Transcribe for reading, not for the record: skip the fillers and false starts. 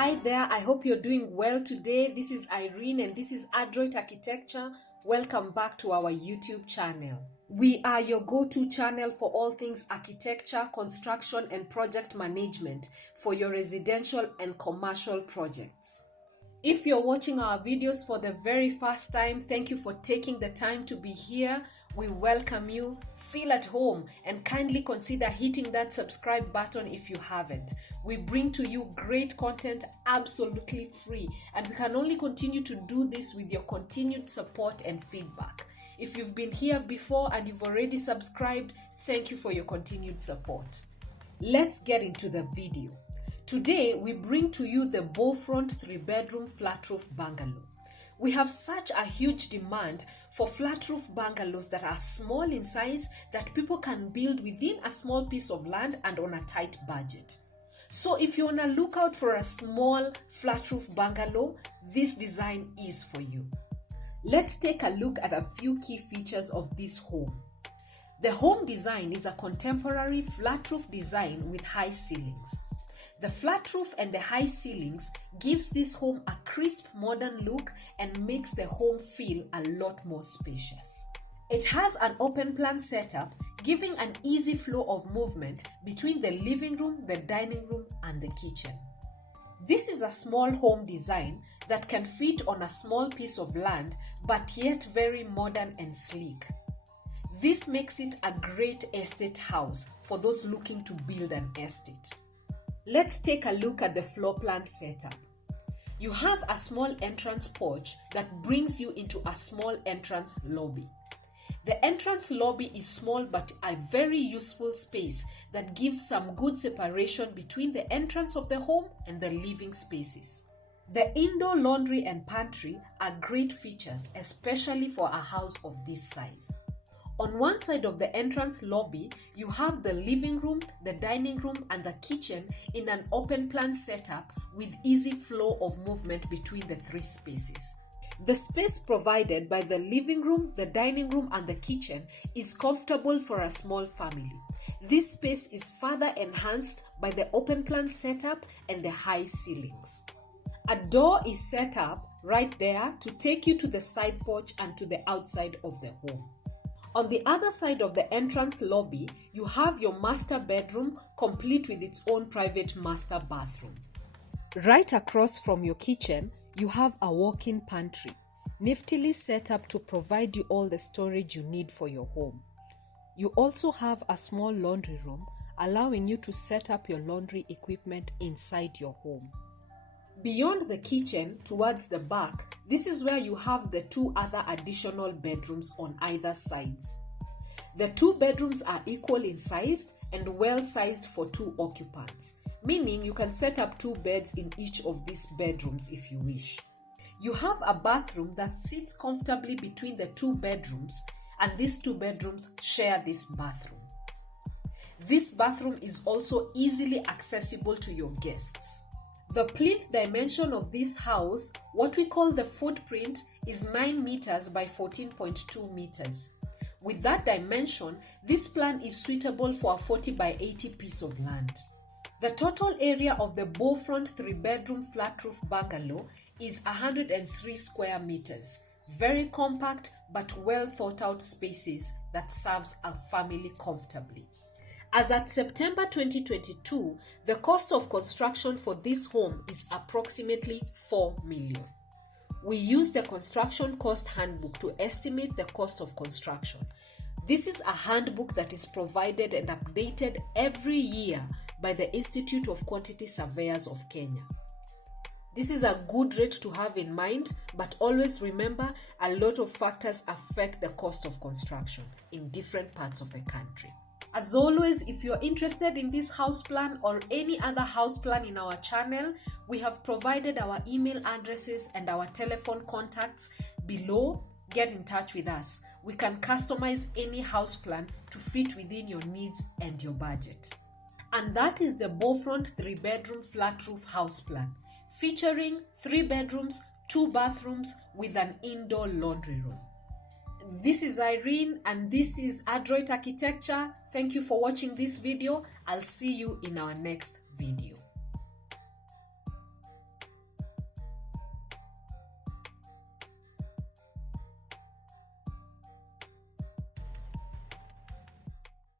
Hi there, I hope you're doing well today. This is Irene and this is Adroit Architecture. Welcome back to our YouTube channel. We are your go-to channel for all things architecture, construction and project management for your residential and commercial projects. If you're watching our videos for the very first time, thank you for taking the time to be here. We welcome you, feel at home, and kindly consider hitting that subscribe button if you haven't. We bring to you great content absolutely free, and we can only continue to do this with your continued support and feedback. If you've been here before and you've already subscribed, thank you for your continued support. Let's get into the video. Today, we bring to you the Bowfront 3-bedroom flat roof bungalow. We have such a huge demand for flat roof bungalows that are small in size that people can build within a small piece of land and on a tight budget. So if you're on a lookout for a small flat roof bungalow, this design is for you. Let's take a look at a few key features of this home. The home design is a contemporary flat roof design with high ceilings. The flat roof and the high ceilings gives this home a crisp modern look and makes the home feel a lot more spacious. It has an open plan setup, giving an easy flow of movement between the living room, the dining room, and the kitchen. This is a small home design that can fit on a small piece of land, but yet very modern and sleek. This makes it a great estate house for those looking to build an estate. Let's take a look at the floor plan setup. You have a small entrance porch that brings you into a small entrance lobby. The entrance lobby is small but a very useful space that gives some good separation between the entrance of the home and the living spaces. The indoor laundry and pantry are great features, especially for a house of this size. On one side of the entrance lobby, you have the living room, the dining room, and the kitchen in an open plan setup with easy flow of movement between the three spaces. The space provided by the living room, the dining room, and the kitchen is comfortable for a small family. This space is further enhanced by the open plan setup and the high ceilings. A door is set up right there to take you to the side porch and to the outside of the home. On the other side of the entrance lobby, you have your master bedroom complete with its own private master bathroom. Right across from your kitchen, you have a walk-in pantry, niftily set up to provide you all the storage you need for your home. You also have a small laundry room, allowing you to set up your laundry equipment inside your home. Beyond the kitchen, towards the back, this is where you have the two other additional bedrooms on either sides. The two bedrooms are equal in size and well sized for two occupants, meaning you can set up two beds in each of these bedrooms if you wish. You have a bathroom that sits comfortably between the two bedrooms, and these two bedrooms share this bathroom. This bathroom is also easily accessible to your guests. The plinth dimension of this house, what we call the footprint, is 9 meters by 14.2 meters. With that dimension, this plan is suitable for a 40 by 80 piece of land. The total area of the Bowfront 3-bedroom flat roof bungalow is 103 square meters. Very compact but well thought out spaces that serves a family comfortably. As at September 2022, the cost of construction for this home is approximately 4 million. We use the construction cost handbook to estimate the cost of construction. This is a handbook that is provided and updated every year by the Institute of Quantity Surveyors of Kenya. This is a good rate to have in mind, but always remember a lot of factors affect the cost of construction in different parts of the country. As always, if you're interested in this house plan or any other house plan in our channel, we have provided our email addresses and our telephone contacts below. Get in touch with us. We can customize any house plan to fit within your needs and your budget. And that is the Bowfront 3-bedroom flat roof house plan, featuring 3 bedrooms, 2 bathrooms with an indoor laundry room. This is Irene and this is Adroit Architecture. Thank you for watching this video. I'll see you in our next video.